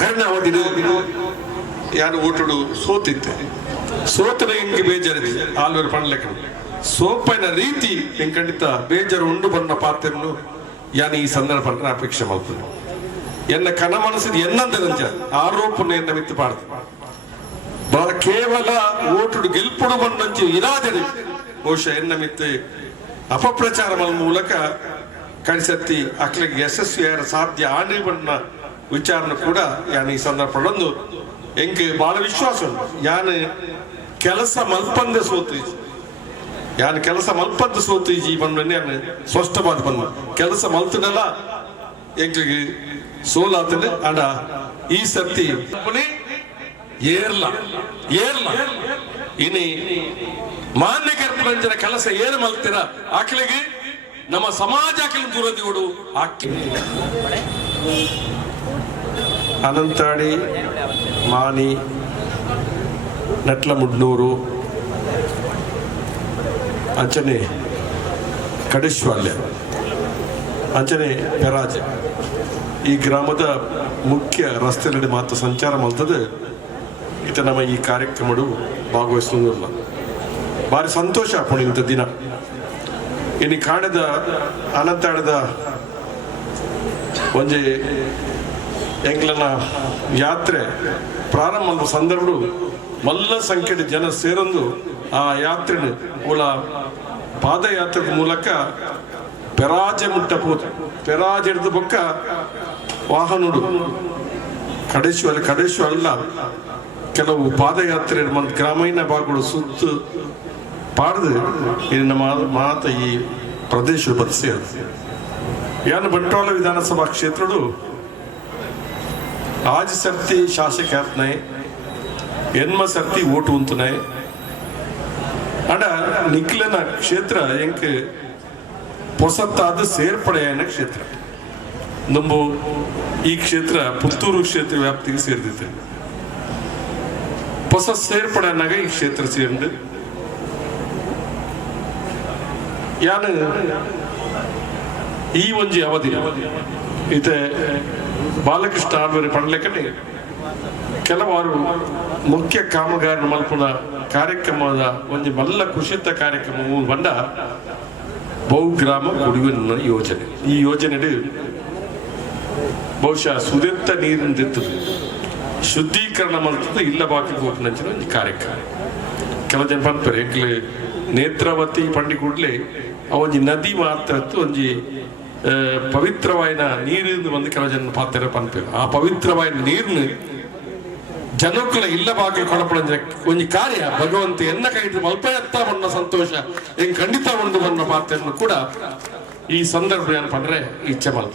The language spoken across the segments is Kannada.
ಕರ್ನಾವಟಿದು ಯಾರು ಓಟುಡು ಸೋತಿತ್ತೆ ಸೋತನ ಹಿಂಗೆ ಬೇಜಾರಿದೆ ಆಲ್ವರು ಪಣ್ಲೆಕ್ಕ ಸೋಪನ ರೀತಿ ಹೆಂಗೆ ಖಂಡಿತ ಬೇಜಾರು ಉಂಡು ಬಂದ ಪಾತ್ರನ್ನು ಯಾನು ಈ ಸಂದರ್ಭ ಅಪೇಕ್ಷೆ ಮಾಡ್ತೇನೆ ಎನ್ನ ಕನ ಮನಸ್ಸಿದ ಎನ್ನಂತ ಆರೋಪನ ಎನ್ನ ಮಿತ್ತು ಪಾಡ್ತೇನೆ ಕೇವಲ ಓಟುಡು ಗೆಲ್ಪುಡು ಬಂದಂಚು ಇರಾದರೆ ಬಹುಶಃ ಎನ್ನ ಮಿತ್ತು ಅಪಪ್ರಚಾರ ಮೂಲಕ ಕಳಿಸತ್ತಿ ಅಕ್ಲಿಗೆ ಯಶಸ್ವಿಯಾರ ಸಾಧ್ಯ ಆನೆ ಬಣ್ಣ ವಿಚಾರನ ಕೂಡ ಯಾನು ಈ ಸಂದರ್ಭದೊಂದು ಎಂಗೆ ಬಹಳ ವಿಶ್ವಾಸ ಉಂಟು ಯಾನು ಕೆಲಸ ಮಲ್ಪಂದ ಸೋತು ಯಾನು ಕೆಲಸ ಮಲ್ಪಂದ ಸೋತು ಈ ಜೀವನ ಯಾನು ಸ್ಪಷ್ಟವಾದ ಬಂದ ಕೆಲಸ ಮಲ್ತನಲ್ಲ ಎಂಗೆ ಸೋಲಾತನೆ ಅಡ ಈ ಸರ್ತಿ ಏರ್ಲ ಏರ್ಲ ಇನಿ ಮಾನ್ಯ ಕರ್ಪಂಜನ ಕೆಲಸ ಏನು ಮಲ್ತೀರ ಆಕಳಿಗೆ ನಮ್ಮ ಸಮಾಜ ದೂರದಿಗಳು ಆಕಿ ಅನಂತಾಡಿ ಮಾನಿ ನಟ್ಲಮುಡ್ನೂರು ಅಂಚನೆ ಕಡೇಶ್ವಾಲ್ಯ ಅಂಚನೆ ಪೆರಾಜೆ ಈ ಗ್ರಾಮದ ಮುಖ್ಯ ರಸ್ತೆಯಲ್ಲಿ ಮಾತ್ರ ಸಂಚಾರ ಮಾಡ್ತದೆ ಇತ ನಮ್ಮ ಈ ಕಾರ್ಯಕ್ರಮಗಳು ಭಾಗವಹಿಸುವುದಿಲ್ಲ ಭಾರಿ ಸಂತೋಷ ಆಪಣ ಇಂಥ ದಿನ ಇನ್ನು ಕಾಣದ ಅನಂತಾಡದ ಒಂಜಿ ಎಂಗ್ಲನ ಯಾತ್ರೆ ಪ್ರಾರಂಭ ಸಂದರ್ಭ ಮಲ್ಲ ಸಂಖ್ಯೆಯ ಜನ ಸೇರೊಂದು ಆ ಯಾತ್ರೆ ಮೂಲ ಪಾದಯಾತ್ರೆ ಮೂಲಕ ಪೆರಾಜೆ ಮುಟ್ಟಬಹುದು ಪೆರಾಜೆ ಹಿಡಿದ ಪಕ್ಕ ವಾಹನಡು ಕಡೇಶ್ವರ ಕೆಲವು ಪಾದಯಾತ್ರೆ ಗ್ರಾಮೀಣ ಭಾಗಗಳು ಸುತ್ತು ಪಾಡ್ದು ಇನ್ನು ಮಾತ ಈ ಪ್ರದೇಶ ಬದಸಿ ಯಾನು ಬಂಟ್ವಾಳ ವಿಧಾನಸಭಾ ಕ್ಷೇತ್ರಡು ಆಜ ಸರ್ತಿ ಶಾಸಕ ಆತ್ನಾಯ್ ಎನ್ಮ ಸರ್ತಿ ಓಟು ಉಂತುನಾಯ್ ಅಡ ನಿಖಿಲನ ಕ್ಷೇತ್ರ ಎಂಕ್ ಹೊಸತ್ತಾದ ಸೇರ್ಪಡೆಯನ ಕ್ಷೇತ್ರ ನಂಬು ಈ ಕ್ಷೇತ್ರ ಪುತ್ತೂರು ಕ್ಷೇತ್ರ ವ್ಯಾಪ್ತಿಗೆ ಸೇರಿದಿದೆ ಹೊಸ ಸೇರ್ಪಡೆನಾಗ ಈ ಕ್ಷೇತ್ರ ಸೇರಿದು ಯಾನು ಈ ಒಂಜಿ ಅವಧಿ ಇತೆ ಬಾಲಕೃಷ್ಣ ಆಳ್ವರಿ ಪಂಡ್ಲೆಕ್ಕನೆ ಕೆಲವಾರು ಮುಖ್ಯ ಕಾಮಗಾರ ಮಲ್ಪುನ ಕಾರ್ಯಕ್ರಮದ ಒಂದು ಮಲ್ಲ ಕುಶಿತ ಕಾರ್ಯಕ್ರಮ ಬಂದ ಬಹುಗ್ರಾಮ ಕುಡಿಯುವ ಯೋಜನೆ ಈ ಯೋಜನೆ ಬಹುಶಃ ಸುದೆತ್ತ ನೀರಿನ ಶುದ್ಧೀಕರಣ ಮಾಡ್ತದೆ ಇಲ್ಲ ಬಾಕಿ ಗೋಪನಂಚಿನ ಒಂದು ಕಾರ್ಯಕ್ರಮ ಕೆಲ ಜನ ಪಂಪರೆ ಎಂಕ್ಲೆ ನೇತ್ರಾವತಿ ಪಂಡಿ ಕೂಡಲೇ ಅವೊಂಜಿ ನದಿ ಮಾತ್ರ ಒಂಜಿ ಪವಿತ್ರವಾಯಿನ ನೀರಿನ ಒಂದು ಕೆಲವು ಜನ ಪಾತ್ರ ಪಂಪೇರು ಆ ಪವಿತ್ರವಾಯಿನ ನೀರ್ನ ಜನಕ್ಕಳ ಇಲ್ಲ ಬಾಕಿ ಕೊಡಪಡ ಒಂಜಿ ಕಾರ್ಯ ಭಗವಂತ ಎನ್ನ ಕೈ ಮಲ್ಪ ಎತ್ತ ಬಣ್ಣ ಸಂತೋಷ ಹೆಂಗ್ ಖಂಡಿತ ಒಂದು ಬಣ್ಣ ಪಾತ್ರನ್ನು ಕೂಡ ಈ ಸಂದರ್ಭ ಏನ್ ಪಂಡ್ರೆ ಇಚ್ಛೆ ಮಲ್ಪ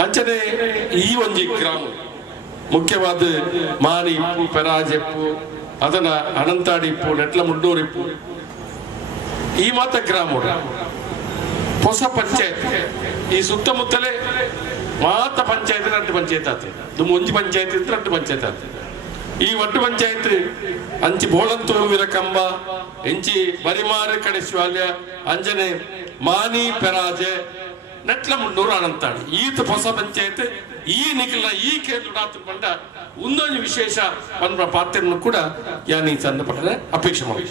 ಅಂಚನೆ ಈ ಒಂಜಿ ಗ್ರಾಮ ಮುಖ್ಯವಾದ ಮಾನಿ ಇಪ್ಪು ಪೆರಾಜೆಪ್ಪು ಅದನ್ನ ಅನಂತಾಡಿಪ್ಪು ನೆಟ್ಲಮುಡ್ನೂರಿಪ್ಪು ಈ ಮಾತ ಗ್ರಾಮ ಹೊಸ ಪಂಚಾಯತ್ ಈ ಸುತ್ತಮುತ್ತಲೇ ಮಾತ ಪಂಚಾಯತ್ ಅಂಟು ಪಂಚಾಯತ್ ಆತ ಒಂಜಿ ಪಂಚಾಯತ್ ಇದ್ರೆ ಅಂಟು ಪಂಚಾಯತ್ ಆತ ಈ ಒಟ್ಟು ಪಂಚಾಯತ್ ಅಂಚಿ ಬೋಳಂತೂರು ವಿರಕಂಬ ಎಂಚಿ ಬರಿಮಾರ ಕಡೇಶ್ವಾಲ್ಯ ಅಂಜನೆ ಮಾನಿ ಪೆರಾಜೆ ನೆಟ್ಲಮುಡ್ನೂರು ಅನಂತಾಡಿ ಈತ ಹೊಸ ಪಂಚಾಯತ್ ಈ ನಿಖಿಲ ಈ ಕೇಂದ್ರ ಬಂದ ಒಂದೊಂದು ವಿಶೇಷ ಬಂದ ಪಾತ್ರನ್ನು ಕೂಡ ಯಾನು ಈ ಸಂದರ್ಭ ಅಪೇಕ್ಷೆ ಮಾಡಿ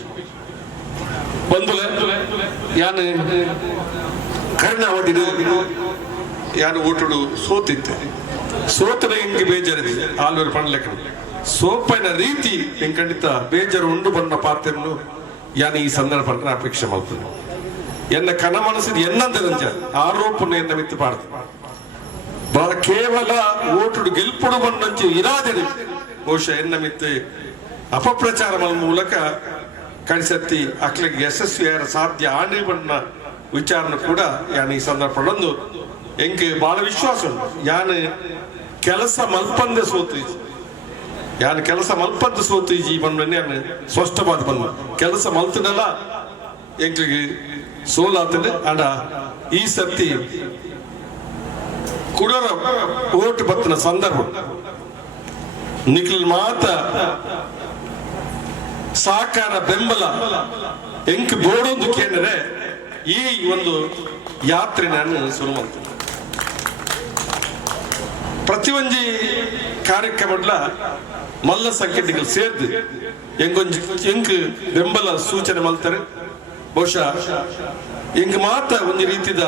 ಬಂಧುಲೆ ಯಾನು ಕರ್ನಾವಟಿದು ಯಾರು ಓಟುಡು ಸೋತಿತ್ತೆ ಸೋತನ ಹಿಂಗೆ ಬೇಜಾರಿದೆ ಆಲ್ವರು ಪಣ್ಲೆಕ್ಕ ಸೋಪನ ರೀತಿ ಹೆಂಗೆ ಖಂಡಿತ ಬೇಜಾರು ಉಂಡು ಬಂದ ಪಾತ್ರನ್ನು ಯಾನು ಈ ಸಂದರ್ಭ ಅಪೇಕ್ಷೆ ಮಾಡ್ತೇನೆ ಎನ್ನ ಕನ ಮನಸ್ಸಿದ ಎನ್ನಂತ ಆರೋಪನ ಎನ್ನ ಮಿತ್ತು ಪಾಡ್ತೇನೆ ಕೇವಲ ಓಟುಡು ಗೆಲ್ಪುಡು ಬಂದಂಚು ಇರಾದರೆ ಬಹುಶಃ ಎನ್ನ ಮಿತ್ತು ಅಪಪ್ರಚಾರ ಮೂಲಕ ಕಳಿಸತ್ತಿ ಅಕ್ಲಿಗೆ ಯಶಸ್ವಿಯಾರ ಸಾಧ್ಯ ಆನೆ ಬಣ್ಣ ವಿಚಾರನ ಕೂಡ ಯಾನು ಈ ಸಂದರ್ಭದೊಂದು ಎಂಗೆ ಬಹಳ ವಿಶ್ವಾಸ ಉಂಟು ಯಾನು ಕೆಲಸ ಮಲ್ಪಂದ ಸೋತು ಯಾನು ಕೆಲಸ ಮಲ್ಪಂದ ಸೋತು ಈ ಜೀವನ ಯಾನು ಸ್ಪಷ್ಟವಾದ ಬಂದ ಕೆಲಸ ಮಲ್ತನಲ್ಲ ಎಂಗೆ ಸೋಲಾತನೆ ಅಡ ಈ ಸರ್ತಿ ಕುಡರ ಓಟ್ ಬತ್ತನ ಸಂದರ್ಭ ನಿಖಿಲ್ ಮಾತ ಸಹಕಾರ ಬೆಂಬಲ ಎಂಕ್ ಬೋಡೊಂದು ಕೇಂದ್ರೆ ಈ ಒಂದು ಯಾತ್ರೆ ನಾನು ಶುರು ಮಾಡ್ತೇನೆ. ಪ್ರತಿ ಒಂಜಿ ಕಾರ್ಯಕ್ರಮಡ್ಲ ಮಲ್ಲ ಸಂಖ್ಯೆಗಳು ಸೇರ್ದು ಎಂಗೊಂಜಿ ಎಂಕ್ ಬೆಂಬಲ ಸೂಚನೆ ಮಲ್ತಾರೆ. ಬಹುಶಃ ಎಂಗ್ ಮಾತ ಒಂದು ರೀತಿದ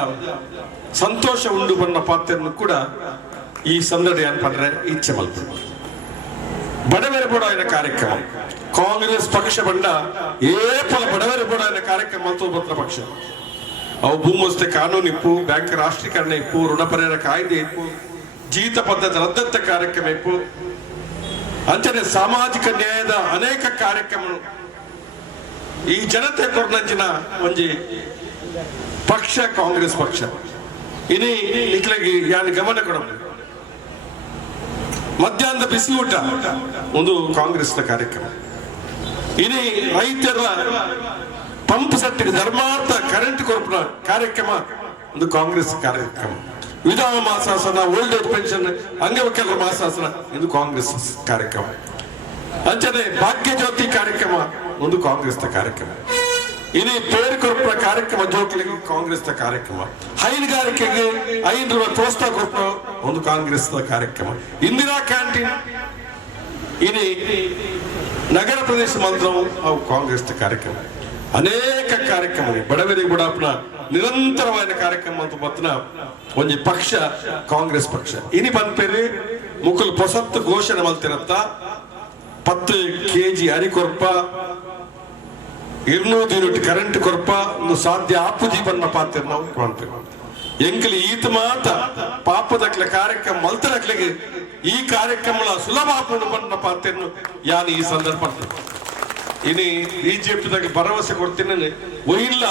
ಸಂತೋಷ ಉಂಡು ಬಣ್ಣ ಪಾತ್ರನ್ನು ಕೂಡ ಈ ಸಂದಡಿ ಅನ್ಪಂಡ್ರೆ ಇಚ್ಛೆ ಮಲ್ತಾರೆ. ಬಡವರ ಬುಡಾಯಿನ ಕಾರ್ಯಕ್ರಮ ಕಾಂಗ್ರೆಸ್ ಪಕ್ಷ ಬಂಡ ಏಪಲ ಬಡವರ ಬುಡಾಯಿನ ಕಾರ್ಯಕ್ರಮ ಅಂತ ಬಂದ ಪಕ್ಷ ಅವು ಭೂಮಸ್ತೆ ಕಾನೂನು ಇಪ್ಪು, ಬ್ಯಾಂಕ್ ರಾಷ್ಟ್ರೀಕರಣ ಇಪ್ಪು, ಋಣ ಪರಿಹಾರ ಕಾಯ್ದೆ ಇಪ್ಪು, ಜೀತ ಪದ್ಧತಿ ರದ್ದತ ಕಾರ್ಯಕ್ರಮ ಇಪ್ಪು, ಅಂಚನೆ ಸಾಮಾಜಿಕ ನ್ಯಾಯದ ಅನೇಕ ಕಾರ್ಯಕ್ರಮ ಈ ಜನತೆ ಕೊರ್ನಂಚಿನ ಒಂಜಿ ಪಕ್ಷ ಕಾಂಗ್ರೆಸ್ ಪಕ್ಷ. ಇನಿ ಇಕ್ಲೆಗೆ ಯಾರು ಗಮನ ಕೊಡ ಮಧ್ಯಾಹ್ನದ ಬಿಸಿ ಊಟ ಒಂದು ಕಾಂಗ್ರೆಸ್ ಕಾರ್ಯಕ್ರಮ. ಇನಿ ರೈತರ ಪಂಪ್ ಸೆಟ್ಟಿಗೆ ಧರ್ಮಾರ್ಥ ಕರೆಂಟ್ ಕೊರಪನ ಕಾರ್ಯಕ್ರಮ ಒಂದು ಕಾಂಗ್ರೆಸ್ ಕಾರ್ಯಕ್ರಮ. ವಿಧವಾ ಮಾಸಾಸನ, ಓಲ್ಡ್ ಏಜ್ ಪೆನ್ಷನ್, ಅಂಗವಿಕಲರ ಮಾಸಾಸನ ಇದು ಕಾಂಗ್ರೆಸ್ ಕಾರ್ಯಕ್ರಮ. ಅಂಚನೆ ಭಾಗ್ಯ ಜ್ಯೋತಿ ಕಾರ್ಯಕ್ರಮ ಒಂದು ಕಾಂಗ್ರೆಸ್ ಕಾರ್ಯಕ್ರಮ. ಇನಿ ಪೇರು ಕೊರಪನ ಕಾರ್ಯಕ್ರಮ ಜೋಕ್ಲಿಗೆ ಕಾಂಗ್ರೆಸ್ ಕಾರ್ಯಕ್ರಮ. ಹೈನುಗಾರಿಕೆಗೆ 5 ರೂಪಾಯಿ ಪ್ರೋತ್ಸಾಹ ಕೊರಪ ಒಂದು ಕಾಂಗ್ರೆಸ್ ಕಾರ್ಯಕ್ರಮ. ಇಂದಿರಾ ಕ್ಯಾಂಟೀನ್ ಇನಿ ನಗರ ಪ್ರದೇಶ ಮಂತ್ರವು ಅವು ಕಾಂಗ್ರೆಸ್ ಕಾರ್ಯಕ್ರಮ. ಅನೇಕ ಕಾರ್ಯಕ್ರಮ ಬಡವರಿಗೆ ಬುಡಾಪನ ನಿರಂತರವಾದ ಕಾರ್ಯಕ್ರಮ ಅಂತ ಬತ್ತನ ಒಂಜಿ ಪಕ್ಷ ಕಾಂಗ್ರೆಸ್ ಪಕ್ಷ. ಇನಿ ಬಂದ್ಪೇರಿ ಮುಕ್ಕಲು ಹೊಸತ್ತು ಘೋಷಣೆ ಮಲ್ತಿರತ್ತ 10 kg ಅರಿ ಕೊರಪ 200 ಯೂನಿಟ್ ಕರೆಂಟ್ ಕೊರಪ ಒಂದು ಸಾಧ್ಯ ಆಪುಜಿ ಬನ್ನ ಪಾತ್ರ ನಾವು ಕಾಣ್ತೇವೆ. ಎಂಕಲಿ ಈತ ಮಾತ ಪಾಪದಕ್ಲೆ ಕಾರ್ಯಕ್ರಮ ಮಲ್ತರಕ್ಲೆಗೆ ಈ ಕಾರ್ಯಕ್ರಮ ಸುಲಭ ಆಪುಡು ಬನ್ನ ಪಾತ್ರನ್ನು ಯಾನು ಈ ಸಂದರ್ಭ ಇನಿ ಬಿಜೆಪಿದಾಗ ಭರವಸೆ ಕೊಡ್ತೀನಿ ಒಯ್ಯಿಲ್ಲ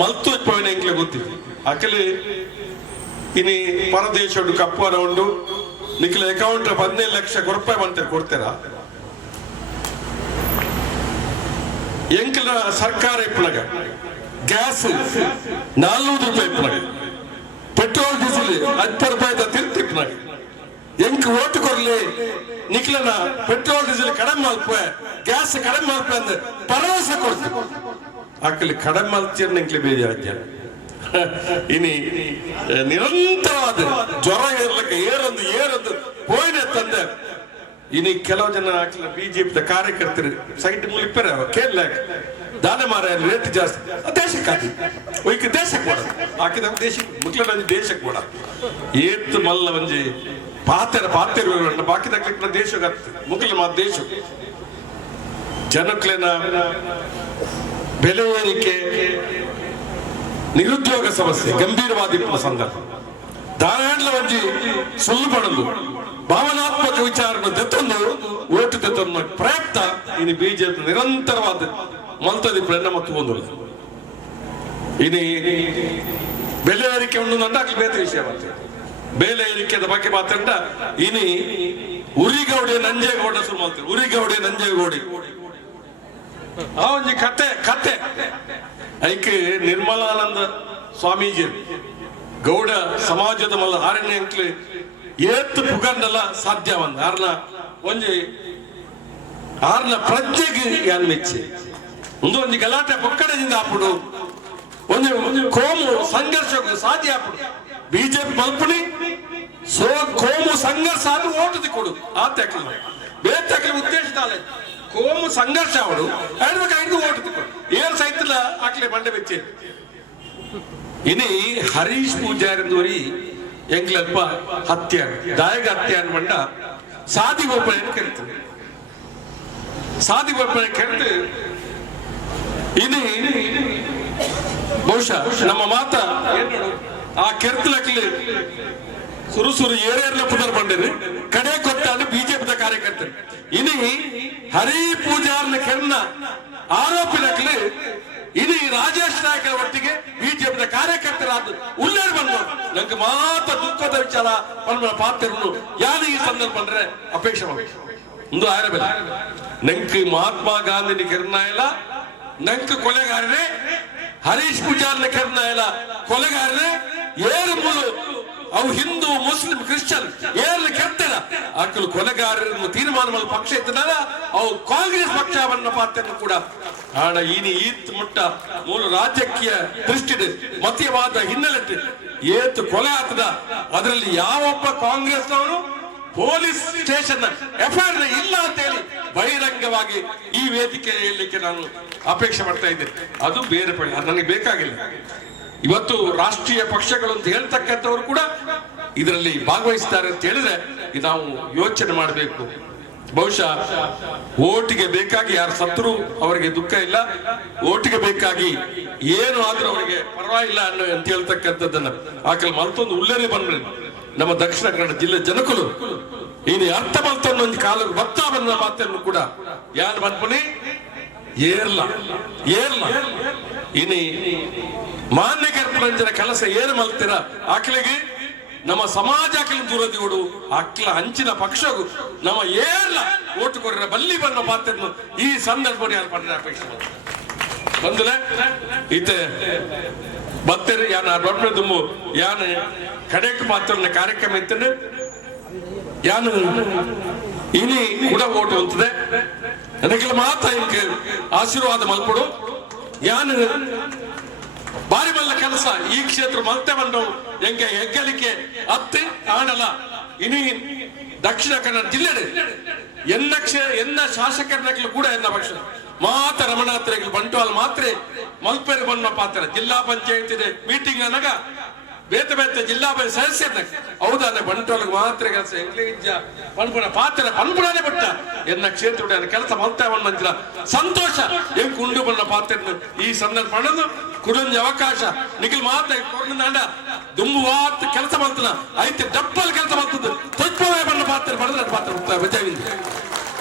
ಮಲ್ತು ಎಂಕ್ಲೆ ಗೊತ್ತಿಲ್ಲ ಅಕಲಿ ಇನಿ ಪರದೇಶ ಕಪ್ಪುವರ ಉಂಡು ನಿಖಿಲ ಅಕೌಂಟ್ 15 ಲಕ್ಷ ರೂಪಾಯಿ ಬಂತಾರೆ ಕೊಡ್ತೀರಾ? ಎಂಕಲ ಸರ್ಕಾರ ಇಪ್ಪಳಗ ಗ್ಯಾಸ್ 400 ರೂಪಾಯಿ ಇಪ್ಪಳಗ, ಪೆಟ್ರೋಲ್ ಡೀಸೆಲ್ 10 ರೂಪಾಯಿ ತಿರ್ತಿಪ್ಪನಾಗ ಎಂಕ್ ಓಟು ಕೊರ್ಲಿ ನಿಖಿಲನ ಪೆಟ್ರೋಲ್ ಡೀಸೆಲ್ ಕಡಿಮೆ ಮಲ್ಪ ಗ್ಯಾಸ್ ಕಡಿಮೆ ಮಲ್ಪ ಅಂದ್ರೆ ಭರವಸೆ ಕೊಡ್ತೀವಿ. ಆಕಲಿ ಕಡಿಮೆ ಮಲ್ತಿಯರ್ ಎಂಕ್ಲೆ ಬೇಜಾರ ಇನಿ ನಿರಂತರವಾದ ಜ್ವರ ಏರ್ಲಕ್ಕೆ ಏರೊಂದು ಪೋಯಿನ ತಂದೆ ಇನಿ ಕೆಲವು ಜನ ಬಿಜೆಪಿ ಕಾರ್ಯಕರ್ತರು ಸೈಟ್ ಮುಲಿಪ್ಪರ ಕೇರಳ ದಾನ ಮಾರ ರೇಟ್ ಜಾಸ್ತಿ ದೇಶಕ್ಕೆ ಒಯ್ಕೆ ದೇಶಕ್ಕೆ ಕೊಡ ಹಾಕಿದ ದೇಶಕ್ಕೆ ಮುಕ್ಲ ದೇಶಕ್ಕೆ ಕೊಡ ಏತ್ ಮಲ್ಲ ಒಂಜಿ ಪಾತ್ರ ಬಾಕಿ ತಕ್ಲಿಕ್ಕೆ ದೇಶ ಮುಕ್ಲ ಮಾ ದೇಶ ಜನಕ್ಲೇನ ಬೆಲೆ ಏರಿಕೆ, ನಿರುದ್ಯೋಗ ಸಮಸ್ಯೆ ಗಂಭೀರವಾದ ಸಂದರ್ಭ ದಾರಾಂಡ್ಲ ಒಂಜಿ ಸುಳ್ಳು ಪಡಲು ಭಾವನಾತ್ಮಕ ವಿಚಾರವನ್ನು ತೆತ್ತೊಂದು ಓಟು ತೆತ್ತೊಂದು ಪ್ರಯತ್ನ ಇನ್ನು ಬಿಜೆಪಿ ನಿರಂತರವಾದ ಮಲ್ತದಿ ಪ್ರಯತ್ನ ಮತ್ತು ಒಂದು ಇನ್ನು ಬೆಲೆ ಏರಿಕೆ ಉಂಡು ನಂದಾಗ್ಲಿ ಬೇರೆ ವಿಷಯ ಮಾತ್ರ ಬೆಲೆ ಏರಿಕೆದ ಬಗ್ಗೆ ಮಾತಾಡ ಇನಿ ಉರಿಗೌಡೆ ನಂಜೇಗೌಡ ಶುರು ಮಾಡ್ತಾರೆ. ಉರಿಗೌಡೆ ನಂಜೇಗೌಡಿ ಆ ಒಂಜಿ ಕತೆ ಐಕೆ ನಿರ್ಮಲಾನಂದ ಸ್ವಾಮೀಜಿ ಗೌಡ ಸಮಾಜದ ಮಲ್ಲ 6ನೇ ಅಂಕ್ಲೆ ಏತ್ ಪುಗಂಡಲ ಸಾಧ್ಯವಂದ ಆರ್ನ ಪ್ರಜ್ಞೆಗೆ ಯಾನ್ ಮೆಚ್ಚಿ ಒಂದೊಂದು ಗಲಾಟೆ ಪೊಕ್ಕಡದಿಂದ ಆಪುಡು ಒಂದು ಕೋಮು ಸಂಘರ್ಷ ಸಾಧ್ಯ ಆಪುಡು ಬಿಜೆಪಿ ಮಲ್ಪುನಿ ಕೋಮು ಸಂಘರ್ಷ ಆದ್ರೂ ಓಟದಿ ಕೊಡು ಆ ತೆಕ್ಲ ಬೇರೆ ಉದ್ದೇಶದಾಲೆ ಕೋಮು ಸಂಘರ್ಷ ಅವಡು ಐದು ಓಟದಿ ಕೊಡು ಏನ್ ಸೈತಲ್ಲ ಆಕ್ಲೆ ಬಂಡೆ ಬೆಚ್ಚೆ ಇನಿ ಹರೀಶ್ ಪೂಜಾರಿಂದವರಿ ಎಂಗ್ಲಪ್ಪ ಹತ್ಯೆ ದಾಯಗ ಹತ್ಯೆ ಅನ್ಬಂಡ ಸಾದಿ ಒಬ್ಬನ ಕೆರ್ತು ಸಾದಿ ಒಬ್ಬನ ಕೆರ್ತು ಇನಿ ಬಹುಶಃ ನಮ್ಮ ಮಾತ ಆ ಕೆರ್ತಲಕ್ಲಿ ಸುರು ಏರೇರ್ಲ ಪುನರ್ ಬಂದಿರಿ ಕಡೆ ಕೊಟ್ಟಾನು ಬಿಜೆಪಿ ಕಾರ್ಯಕರ್ತರು ಇನಿ ಹರಿ ಪೂಜಾರ್ನ ಕೆರ್ನ ಆರೋಪಿನಕ್ಲಿ ಇನಿ ರಾಜೇಶ್ ನಾಯಕರ ಒಟ್ಟಿಗೆ ಬಿಜೆಪಿ ಕಾರ್ಯಕರ್ತರಾದ ಉಲ್ಲೇರ್ ಬಂದು ನಂಗೆ ಮಾತ ದುಃಖದ ವಿಚಾರ ಪನ್ಮನ ಪಾತ್ರನು ಯಾರು ಈ ಸಂದರ್ಭ ಅಂದ್ರೆ ಅಪೇಕ್ಷೆ ಒಂದು ಆಯರಬೇಡ ನಂಗೆ ಮಹಾತ್ಮ ಗಾಂಧಿನಿ ಕೆರ್ನಾಯಲ ನಂಗೆ ಕೊಲೆಗಾರರೇ ಹರೀಶ್ ಪೂಜಾರ್ನ ಕೆರ್ನಾಯಲ ಕೊಲೆಗಾರರೇ ಏರು ಮೂಲು ಅವು ಹಿಂದೂ ಮುಸ್ಲಿಂ ಕ್ರಿಶ್ಚಿಯನ್ ಏರ್ಲಿ ಕೆರ್ತಾರ ಅಕ್ಕಲು ಕೊಲೆಗಾರರನ್ನು ತೀರ್ಮಾನ ಮಾಡಲು ಪಕ್ಷ ಇತ್ತನಾರ ಅವು ಕಾಂಗ್ರೆಸ್ ಪಕ್ಷವನ್ನ ಪಾತ್ರನ್ನು ಕೂಡ ಆಡ ಇನಿ ಈತ್ ಮುಟ್ಟ ಮೂಲ ರಾಜಕೀಯ ದೃಷ್ಟಿ ಮತೀಯವಾದ ಹಿನ್ನೆಲೆ ಏತ್ ಕೊಲೆ ಆತದ ಅದರಲ್ಲಿ ಯಾವೊಬ್ಬ ಕಾಂಗ್ರೆಸ್ನವರು ಪೊಲೀಸ್ ಸ್ಟೇಷನ್ ಎಫ್ಐಆರ್ ಇಲ್ಲ ಅಂತ ಹೇಳಿ ಬಹಿರಂಗವಾಗಿ ಈ ವೇದಿಕೆ ಹೇಳಲಿಕ್ಕೆ ನಾನು ಅಪೇಕ್ಷೆ ಮಾಡ್ತಾ ಇದ್ದೇನೆ. ಅದು ಬೇರೆ ನನಗೆ ಬೇಕಾಗಿಲ್ಲ. ಇವತ್ತು ರಾಷ್ಟ್ರೀಯ ಪಕ್ಷಗಳು ಅಂತ ಹೇಳ್ತಕ್ಕಂಥವ್ರು ಕೂಡ ಇದರಲ್ಲಿ ಭಾಗವಹಿಸ್ತಾರೆ ಅಂತ ಹೇಳಿದ್ರೆ ನಾವು ಯೋಚನೆ ಮಾಡಬೇಕು. ಬಹುಶಃ ಓಟಿಗೆ ಬೇಕಾಗಿ ಯಾರು ಸತ್ರು ಅವರಿಗೆ ದುಃಖ ಇಲ್ಲ, ಓಟಿಗೆ ಬೇಕಾಗಿ ಏನು ಆದ್ರೂ ಅವರಿಗೆ ಪರವಾಗಿಲ್ಲ ಅಂತ ಹೇಳ್ತಕ್ಕಂಥದ್ದನ್ನ ಆಕಲ್ ಮಲ್ತೊಂದು ಉಳ್ಳೇನೆ ಬಂದ್ರೆ ನಮ್ಮ ದಕ್ಷಿಣ ಕನ್ನಡ ಜಿಲ್ಲೆ ಜನಕಲು ಇನ್ನು ಅರ್ಥ ಮಲ್ತೊಂದು ಒಂದು ಕಾಲ ಭತ್ತ ಬಂದ ಮಾತನ್ನು ಕೂಡ ಯಾರು ಬಂದ್ಪನಿ ಏರ್ಲ ಇನಿ ಮಾನ್ಯ ಕರ್ಪರಂಜನ ಕೆಲಸ ಏನು ಮಲ್ತೀರ ಆಕಲಿಗೆ ನಮ್ಮ ಸಮಾಜ ಆಕಲಿನ ದುರದಿಗಳು ಅಕ್ಲ ಅಂಚಿನ ಪಕ್ಷಗೂ ನಮ್ಮ ಏರ್ಲ ಓಟು ಕೊರಿರ ಬಲ್ಲಿ ಬಣ್ಣ ಪಾತ್ರನ್ನು ಈ ಸಂದರ್ಭ ಯಾರು ಪಡೆದ ಅಪೇಕ್ಷೆ ಬಂದ್ರೆ ಈತೆ ಬತ್ತೇರಿ ಯಾನ ದೊಡ್ಡ ದುಮ್ಮು ಯಾನ ಕಡೆಕ್ ಪಾತ್ರ ಕಾರ್ಯಕ್ರಮ ಇತ್ತಂದ್ರೆ ಯಾನು ಇನಿ ಕೂಡ ಓಟು ಅಂತದೆ ನನಗೆಲ್ಲ ಮಾತ್ರ ಇಂಕ ಆಶೀರ್ವಾದ ಮಲ್ಪಡು ಯಾನು ಬಾರಿ ಮಲ್ಲ ಕೆಲಸ ಈ ಕ್ಷೇತ್ರ ಮಲ್ತೆ ಬಂದು ಹೆಂಗೆ ಹೆಗ್ಗಳಿಕೆ ಅತ್ತೆ ಆಡಲ ಇನಿ ದಕ್ಷಿಣ ಕನ್ನಡ ಜಿಲ್ಲೆ ಎನ್ನ ಶಾಸಕರನಾಗ್ಲೂ ಕೂಡ ಎನ್ನ ಪಕ್ಷ ಮಾತ ರಮಣಾತ್ರೆಗಳು ಬಂಟ್ವಾಳ ಮಾತ್ರ ಮಲ್ಪೇರು ಬಣ್ಣ ಪಾತ್ರ ಜಿಲ್ಲಾ ಪಂಚಾಯತ್ ಮೀಟಿಂಗ್ ಅನ್ನಗ ಬೇತೆ ಜಿಲ್ಲಾ ಸದಸ್ಯರ ಹೌದಾನೆ ಬಂಟ್ವಾಳಿಗೆ ಮಾತ್ರ ಕೆಲಸ ಎಂಗ್ಲಿಜ ಪನ್ಪುಣ ಪಾತ್ರ ಪನ್ಪುಣನೇ ಬಿಟ್ಟ ಎನ್ನ ಕ್ಷೇತ್ರ ಕೆಲಸ ಮಲ್ತಾವಣ್ಣ ಅಂತಿಲ್ಲ ಸಂತೋಷ ಹೆಂಗ್ ಕುಂಡು ಬಣ್ಣ ಪಾತ್ರ ಈ ಸಂದರ್ಭ ಮಾಡೋದು ಕುಡೊಂದು ಅವಕಾಶ ನಿಖಿಲ್ ಮಾತ್ರ ಕೊರಂಡ ದುಮ್ಮು ವಾತ್ ಕೆಲಸ ಮಾಡ್ತಾನ ಐತೆ ಡಬ್ಬಲ್ ಕೆಲಸ ಮಾಡ್ತದ್ದು ತೊಜ್ಪವೇ ಬಣ್ಣ ಪಾತ್ರ ಪಡೆದ ಪಾತ್ರ ವಿಜಯವಿಂದ